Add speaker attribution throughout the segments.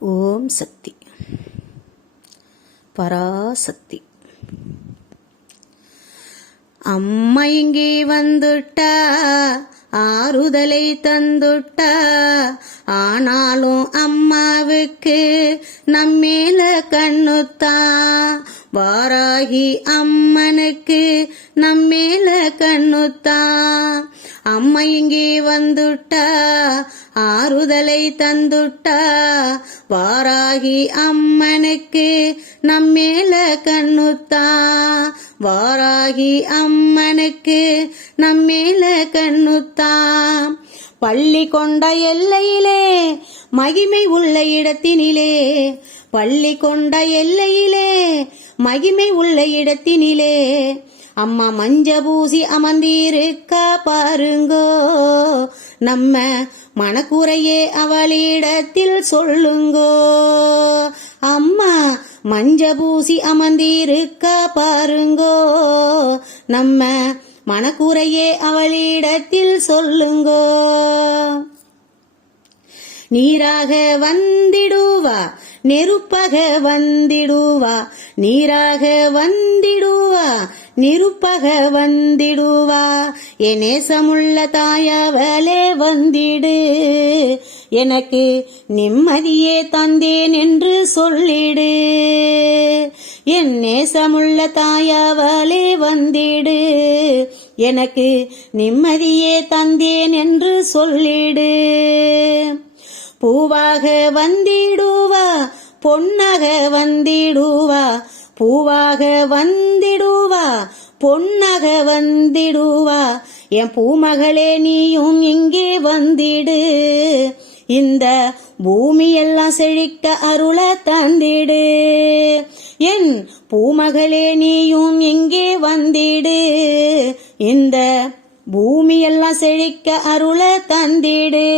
Speaker 1: ஓம் சக்தி. பராசக்தி. அம்மா இங்கே வந்துட்டா ஆறுதலை தந்துட்டா ஆனாலும் அம்மாவுக்கு நம்மேல கண்ணுத்தா வாராகி அம்மனுக்கு நம்மேல கண்ணுத்தா அம்மா இங்கே வந்துட்டா ஆறுதலை தந்துட்டா. வாராகி அம்மனுக்கு நம்மேல கண்ணுத்தா. வாராகி அம்மனுக்கு நம்மேல கண்ணுத்தா. பள்ளி கொண்ட எல்லையிலே மகிமை உள்ள இடத்தினிலே. பள்ளி கொண்ட எல்லையிலே மகிமை உள்ள இடத்தினிலே. அம்மா மஞ்ச பூசி அமர்ந்திருக்கா பாருங்கோ நம்ம மனக்குறையே அவளிடத்தில் சொல்லுங்கோ. அம்மா மஞ்ச பூசி அமர்ந்திருக்கா பாருங்கோ நம்ம மனக்குறையே அவளிடத்தில் சொல்லுங்கோ. நீராக வந்திடுவா நெருப்பக வந்திடுவா. நீராக வந்திடுவா நிருப்பக வந்திடுவா. என் நேசமுள்ள தாயவளே வந்திடு. எனக்கு நிம்மதியே தந்தேன் என்று சொல்லிடு. என் நேசமுள்ள தாயவளே வந்திடு. எனக்கு நிம்மதியே தந்தேன் என்று சொல்லிடு. பூவாக வந்திடுவா பொன்னாக வந்திடுவா. பூவாக வந்தி பொன்னக வந்திடுவா. என் பூமகளே நீயும் இங்கே வந்திடு. இந்த பூமியெல்லாம் செழிக்க அருள தந்திடு. என் பூமகளே நீயும் இங்கே வந்திடு. இந்த பூமியெல்லாம் செழிக்க அருள தந்திடு.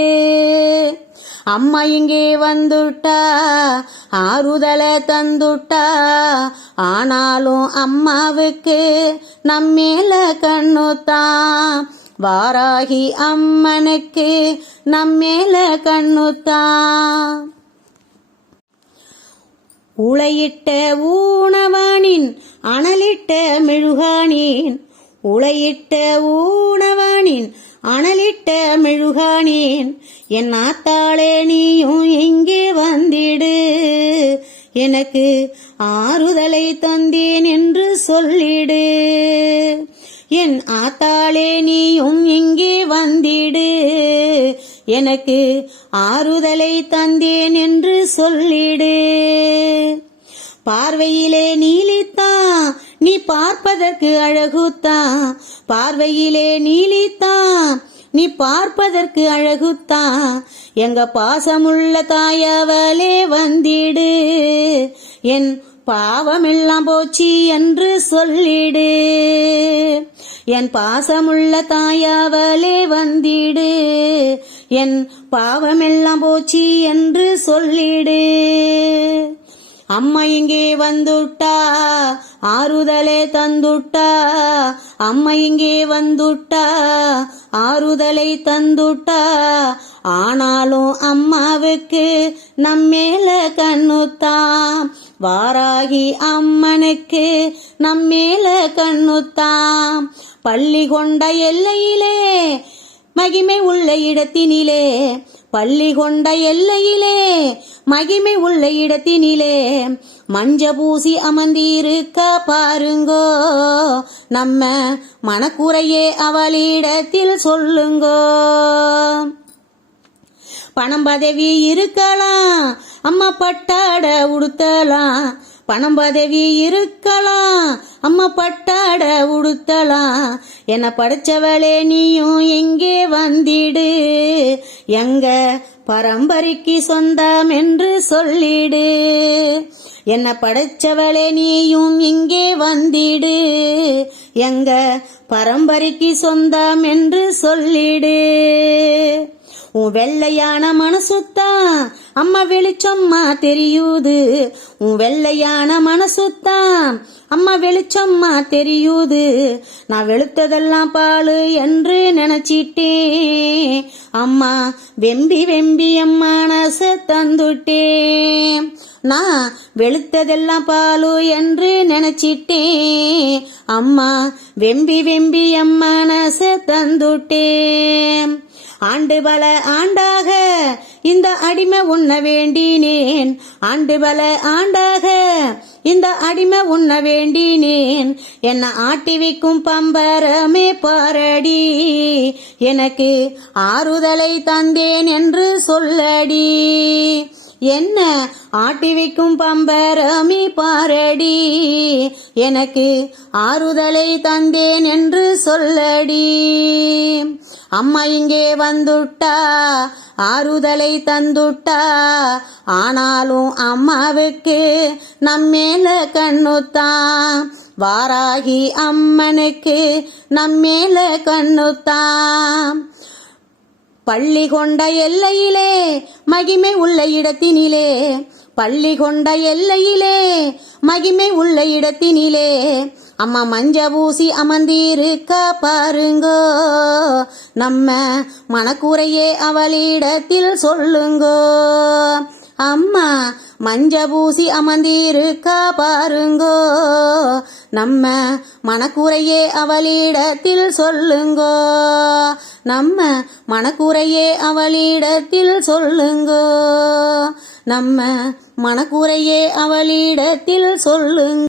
Speaker 1: அம்மா இங்கே வந்துட்டா ஆறுதல தந்துட்டா. ஆனாலும் அம்மாவுக்கு நம்மேல கண்ணுத்தான் வாராகி அம்மனுக்கு நம்மேல கண்ணுத்தான் உளையிட்ட ஊனவானின் அனலிட்ட மெழுகானேன். உளையிட்ட ஊனவானின் அனலிட்ட மெழுகானேன். என் ஆத்தாளே நீயும் இங்கே வந்திடு. எனக்கு ஆறுதலை தந்தேன் என்று சொல்லிடு. என் ஆத்தாளே நீயும் இங்கே வந்திடு. எனக்கு ஆறுதலை தந்தேன் என்று சொல்லிடு. பார்வையிலே நீலித்தான் நீ பார்ப்பதற்கு அழகுத்தான் பார்வையிலே நீலித்தான் நீ பார்ப்பதற்கு அழகுத்தான் எங்க பாசமுள்ள தாயவளே வந்திடு. என் பாவமெல்லாம் போச்சு என்று சொல்லிடு. என் பாசமுள்ள தாயாவலே வந்திடு. என் பாவமெல்லாம் போச்சு என்று சொல்லிடு. அம்மா இங்கே வந்துட்டா ஆறுதலே தந்துட்டா. அம்மா இங்கே வந்துட்டா ஆறுதலை தந்துட்டா. ஆனாலும் அம்மாவுக்கு நம்மேல கண்ணுத்தான் வாராகி அம்மனுக்கு நம்மேல கண்ணுத்தாம் பள்ளி கொண்ட எல்லையிலே மகிமை உள்ள இடத்தினிலே பள்ளி கொண்ட எல்லையிலே மகிமை உள்ள இடத்தினிலே மஞ்ச பூசி அமர்ந்திருக்க பாருங்கோ நம்ம மனக்குறையே அவளிடத்தில் சொல்லுங்கோ. பணம் பதவி இருக்கலாம் அம்மா பட்டாட உடுத்தலாம். பணம் பதவி இருக்கலாம் அம்மா பட்டாட உடுத்தலாம். என படைச்சவளே நீயும் இங்கே வந்திடு. எங்க பரம்பரைக்கு சொந்தம் என்று சொல்லிடு. என்ன படைச்சவளே நீயும் இங்கே வந்திடு. எங்க பரம்பரைக்கு சொந்தம் என்று சொல்லிடு. உன் வெள்ளையான மனசுத்தான் அம்மா வெளிச்சம்மா தெரியுது. உன் வெள்ளையான மனசுத்தான் அம்மா வெளிச்சம்மா தெரியுது. நான் வெளுத்ததெல்லாம் பாலு என்று நினைச்சிட்டேன். அம்மா வெம்பி வெம்பி என் மனச தந்துட்டேன். நான் வெளுத்ததெல்லாம் பாலு என்று நினைச்சிட்டேன். அம்மா வெம்பி வெம்பி என் மனச தந்துட்டேன். ஆண்டு பல ஆண்டாக இந்த அடிமை உண்ண வேண்டினேன். ஆண்டு பல ஆண்டாக இந்த அடிமை உண்ண வேண்டினேன். என்ன ஆட்டிவிக்கும் பம்பரமே பாரடி. எனக்கு ஆறுதலை தந்தேன் என்று சொல்லடி. என்ன ஆட்டி பம்பரமே பாரடி. எனக்கு ஆறுதலை தந்தேன் என்று சொல்லடி. அம்மா இங்கே வந்துட்டா ஆறுதலை தந்துட்டா. ஆனாலும் அம்மாவுக்கு நம்மேல கண்ணுத்தான் வாராகி அம்மனுக்கு நம்மேல கண்ணுத்தான் பள்ளி கொண்ட எல்லையிலே மகிமை உள்ள இடத்தினிலே பள்ளி கொண்ட எல்லையிலே மகிமை உள்ள இடத்தினிலே. அம்மா மஞ்ச பூசி அமர்ந்திருக்க பாருங்கோ. நம்ம மனக்குறையே அவளிடத்தில் சொல்லுங்கோ. அம்மா மஞ்ச பூசி அமர்ந்திருக்க பாருங்கோ. நம்ம மனக்குறையே அவளிடத்தில் சொல்லுங்கோ. நம்ம மனக்குறையே அவளிடத்தில் சொல்லுங்கோ. நம்ம மனக்குறையே அவளிடத்தில் சொல்லுங்க.